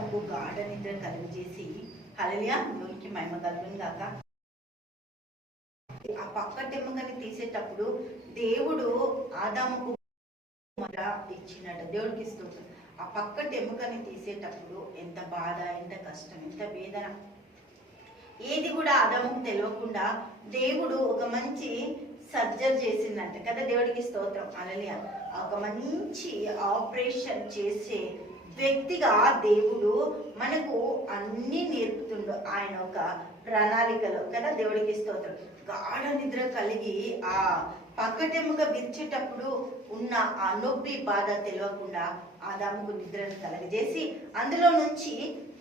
గాఢ నిద్ర కలుగజేసి హలలియా దేవునికి మహిమ కలుగును గాక. ఆ పక్క టెమ్మకని తీసేటప్పుడు దేవుడు ఆదాముకు ఇచ్చినట్టు దేవుడికి ఇస్తుంది ఆ పక్క టెమ్మకని తీసేటప్పుడు ఎంత బాధ ఎంత కష్టం ఎంత వేదన. ఏది కూడా ఆదాముకు తెలియకుండా దేవుడు ఒక మంచి సర్జర్ చేసిందంట కదా దేవుడికి స్తోత్రం. అలలియ ఒక మంచి ఆపరేషన్ చేసే వ్యక్తిగా దేవుడు మనకు అన్ని నేర్పుతుండు. ఆయన ఒక ప్రణాళికలో కదా దేవుడికి స్తోత్రం. గాఢ నిద్ర కలిగి ఆ పక్కటెముక విరిచేటప్పుడు ఉన్న ఆ నొప్పి బాధ తెలియకుండా ఆదాముకు నిద్రను కలగజేసి అందులో నుంచి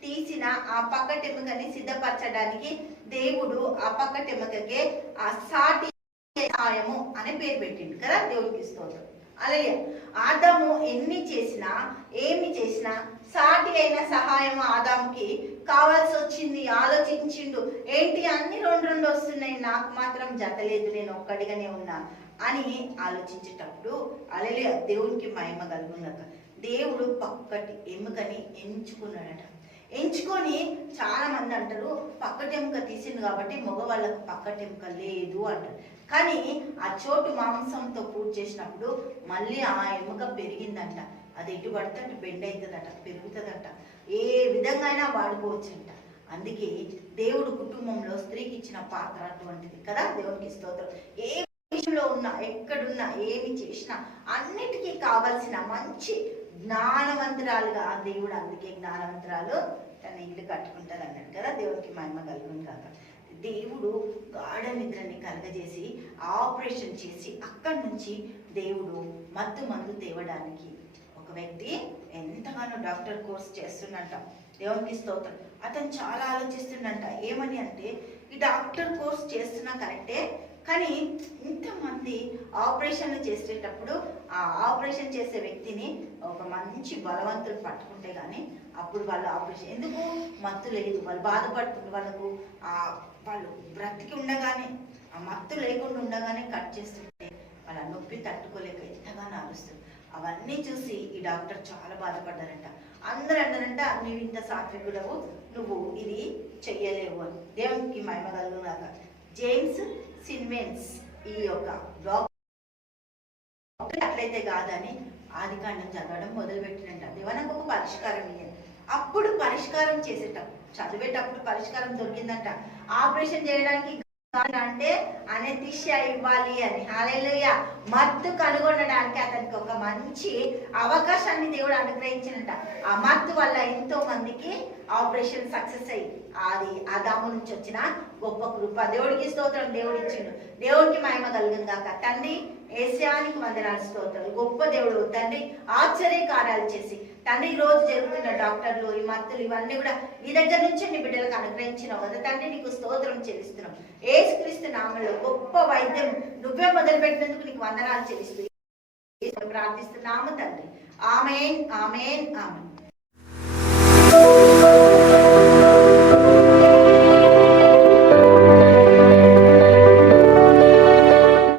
తీసిన ఆ పక్కటెముకని సిద్ధపరచడానికి దేవుడు ఆ పక్కటెముకకే ఆ సాటి సాయము అనే పేరు పెట్టిండు కదా దేవుడికి స్తోత్రం. అలాగే ఆదాము ఎన్ని చేసినా ఏమి చేసినా సాటి అయిన సహాయం ఆదాముకి కావాల్సి వచ్చింది ఆలోచించిండు. ఏంటి అన్ని రెండు రెండు వస్తున్నాయి నాకు మాత్రం జతలేదు నేను ఒక్కడిగానే ఉన్నా అని ఆలోచించేటప్పుడు అలలే దేవునికి మహిమ కలుగుందక దేవుడు పక్కటి ఎముకని ఎంచుకున్నాడట. ఎంచుకొని చాలా మంది అంటారు పక్కటెముక తీసిండు కాబట్టి మగవాళ్ళకు పక్కటెముక లేదు అంటారు. కానీ ఆ చోటు మాంసంతో పూజ చేసినప్పుడు మళ్ళీ ఆ ఎముక పెరిగిందంట. అది ఎటు పడితే అటు బెండ్ అవుతుందట పెరుగుతుందట. ఏ విధంగా అయినా వాడుకోవచ్చంట. అందుకే దేవుడు కుటుంబంలో స్త్రీకి ఇచ్చిన పాత్ర అటువంటిది కదా దేవునికి స్తోత్రం. ఏ విషయంలో ఉన్నా ఎక్కడున్నా ఏమి చేసినా అన్నిటికీ కావలసిన మంచి జ్ఞానవంతురాలుగా దేవుడు అందుకే జ్ఞానవంతురాలు తన ఇల్లు కట్టుకుంటారు అన్నాడు కదా దేవుడికి మహిమ కలుగుని కాక దేవుడు గాఢ నిద్రని కలగజేసి ఆపరేషన్ చేసి అక్కడి నుంచి దేవుడు మత్తు మందు తేవడానికి ఒక వ్యక్తి ఎంతగానో డాక్టర్ కోర్స్ చేస్తున్నట్ట దేవునికి స్తోత్రం. అతను చాలా ఆలోచిస్తున్నంట ఏమని అంటే ఈ డాక్టర్ కోర్స్ చేస్తున్నా కరెక్టే కానీ ఇంతమంది ఆపరేషన్లు చేసేటప్పుడు ఆ ఆపరేషన్ చేసే వ్యక్తిని ఒక మంచి బలవంతులు పట్టుకుంటే కానీ అప్పుడు వాళ్ళు ఆపరేషన్ ఎందుకు? మత్తు లేదు. వాళ్ళు బాధపడుతుంది వాళ్ళకు. ఆ వాళ్ళు బ్రతికి ఉండగానే ఆ మత్తు లేకుండా ఉండగానే కట్ చేస్తుంటే వాళ్ళ నొప్పి తట్టుకోలేక ఎంతగానో అరుస్తుంది అవన్నీ చూసి ఈ డాక్టర్ చాలా బాధపడ్డారంట. అందరూ అన్నారంట నువ్వు ఇంత సాత్వికుడవు. నువ్వు ఇది చెయ్యలేవు అని. దేవునికి మహిమ కలుగునాక జేమ్స్ సిన్మెన్స్ ఈ యొక్క డాక్టర్ అట్లయితే కాదని ఆది కాండం చదవడం మొదలు పెట్టినంట దేవనకు ఒక పరిష్కారం ఇయ్యండి అప్పుడు పరిష్కారం చేసేటప్పుడు చదివేటప్పుడు పరిష్కారం దొరికిందంట. ఆపరేషన్ చేయడానికి అంటే దిశ ఇవ్వాలి అని. హాలేలుయ మత్తు కనుగొనడానికి అతనికి ఒక మంచి అవకాశాన్ని దేవుడు అనుగ్రహించినట. ఆ మత్తు వల్ల ఎంతో మందికి ఆపరేషన్ సక్సెస్ అయ్యి అది అదాము నుంచి వచ్చిన గొప్ప కృప. దేవుడికి స్తోత్రం దేవుడు ఇచ్చిండు. దేవుడికి మహిమ కలుగును కాక తండ్రి ఏసియానికి వందనాలు స్తోత్రం గొప్ప దేవుడు తండ్రి ఆశ్చర్య కార్యాలు చేసి తండ్రి ఈ రోజు జరుగుతున్న డాక్టర్లు ఈ మత్తులు ఇవన్నీ కూడా నీ దగ్గర నుంచి నీ బిడ్డలకు అనుగ్రహించినావు కదా. తండ్రి నీకు స్తోత్రం చెల్లిస్తున్నాం. ఏసుక్రీస్తు నామంలో గొప్ప వైద్యం నువ్వే మొదలుపెట్టినందుకు నీకు వందనాలు చెల్లిస్తూ ప్రార్థిస్తున్నాము తండ్రి. Amen amen amen.